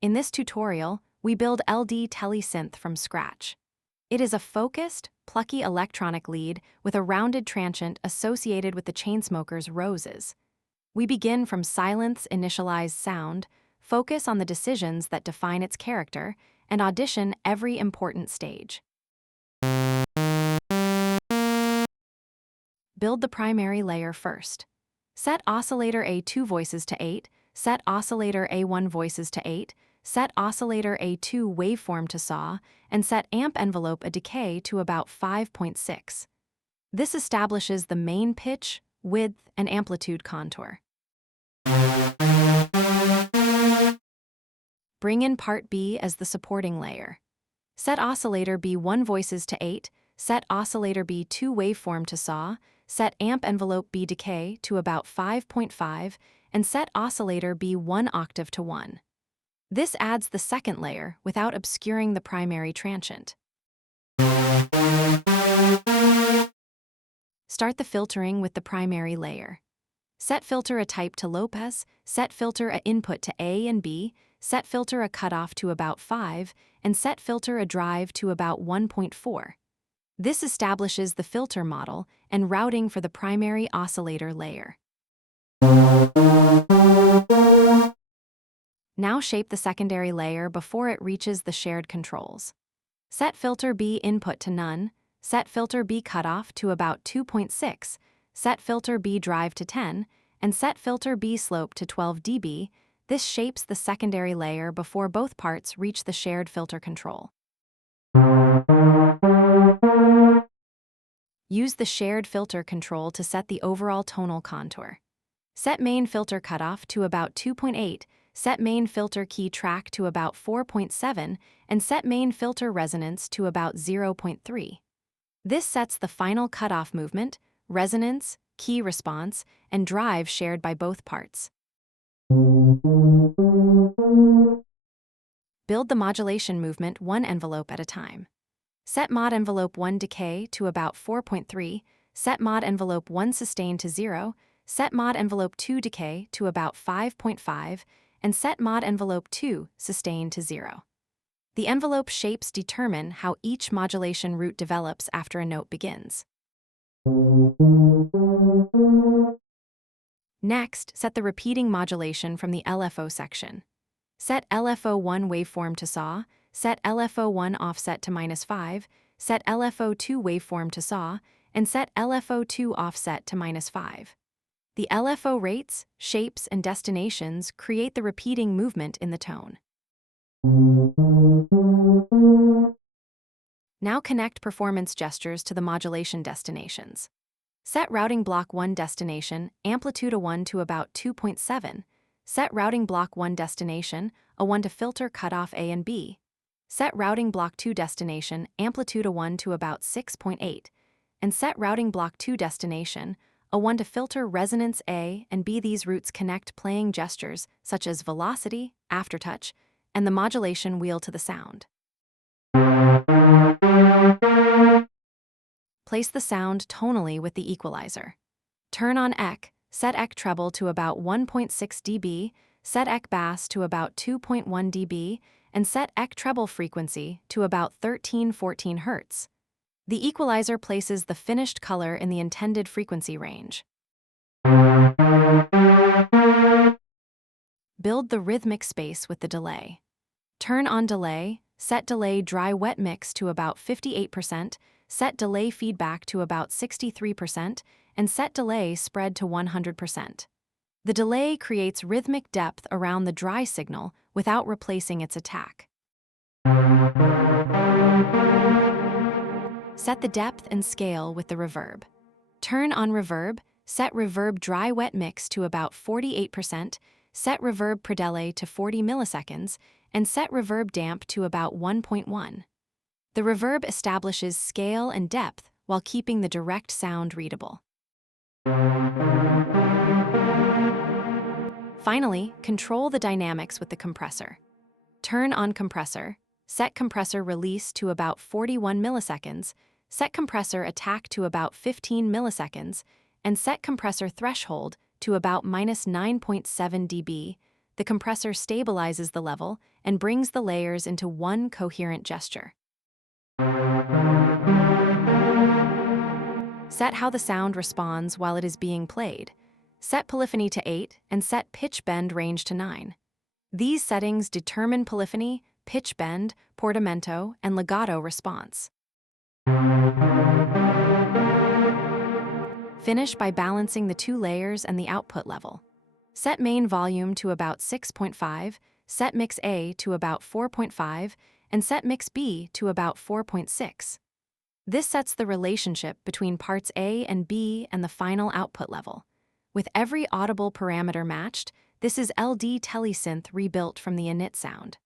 In this tutorial, we build LD TeleSynth from scratch. It is a focused, plucky electronic lead with a rounded transient associated with the Chainsmokers' Roses. We begin from Sylenth's initialized sound, focus on the decisions that define its character, and audition every important stage. Build the primary layer first. Set oscillator A2 voices to 8, set oscillator A1 voices to 8, set oscillator A2 waveform to saw, and set amp envelope a decay to about 5.6. This establishes the main pitch, width, and amplitude contour. Bring in part B as the supporting layer. Set oscillator B1 voices to 8, set oscillator B2 waveform to saw, set amp envelope B decay to about 5.5, and set oscillator B1 octave to 1. This adds the second layer without obscuring the primary transient. Start the filtering with the primary layer. Set filter a type to Lopez, set filter a input to A and B, set filter a cutoff to about 5, and set filter a drive to about 1.4. This establishes the filter model and routing for the primary oscillator layer. Now shape the secondary layer before it reaches the shared controls. Set filter B input to none, set filter B cutoff to about 2.6, set filter B drive to 10, and set filter B slope to 12 dB. This shapes the secondary layer before both parts reach the shared filter control. Use the shared filter control to set the overall tonal contour. Set main filter cutoff to about 2.8, set main filter key track to about 4.7, and set main filter resonance to about 0.3. This sets the final cutoff movement, resonance, key response, and drive shared by both parts. Build the modulation movement one envelope at a time. Set mod envelope 1 decay to about 4.3, set mod envelope 1 sustain to 0, set mod envelope 2 decay to about 5.5, and set mod envelope 2 sustain to 0. The envelope shapes determine how each modulation route develops after a note begins. Next, set the repeating modulation from the LFO section. Set LFO1 waveform to saw, set LFO1 offset to -5, set LFO2 waveform to saw, and set LFO2 offset to -5. The LFO rates, shapes, and destinations create the repeating movement in the tone. Now connect performance gestures to the modulation destinations. Set routing block 1 destination, amplitude A1 to about 2.7. Set routing block 1 destination, A1 to filter cutoff A and B. Set routing block 2 destination, amplitude A1 to about 6.8. And set routing block 2 destination, A1 to filter resonance A and B. These routes connect playing gestures such as velocity, aftertouch, and the modulation wheel to the sound. Place the sound tonally with the equalizer. Turn on EQ, set EQ treble to about 1.6 dB, set EQ bass to about 2.1 dB, and set EQ treble frequency to about 13-14 Hz. The equalizer places the finished color in the intended frequency range. Build the rhythmic space with the delay. Turn on delay, set delay dry-wet mix to about 58%, set delay feedback to about 63%, and set delay spread to 100%. The delay creates rhythmic depth around the dry signal without replacing its attack. Set the depth and scale with the reverb. Turn on reverb, set reverb dry-wet mix to about 48%, set reverb predelay to 40 milliseconds, and set reverb damp to about 1.1. The reverb establishes scale and depth while keeping the direct sound readable. Finally, control the dynamics with the compressor. Turn on compressor, set compressor release to about 41 milliseconds, set compressor attack to about 15 milliseconds, and set compressor threshold to about -9.7 dB. The compressor stabilizes the level and brings the layers into one coherent gesture. Set how the sound responds while it is being played. Set polyphony to 8 and set pitch bend range to 9. These settings determine polyphony, pitch bend, portamento, and legato response. Finish by balancing the two layers and the output level. Set main volume to about 6.5, set mix A to about 4.5, and set mix B to about 4.6. This sets the relationship between parts A and B and the final output level. With every audible parameter matched, this is LD TeleSynth rebuilt from the init sound.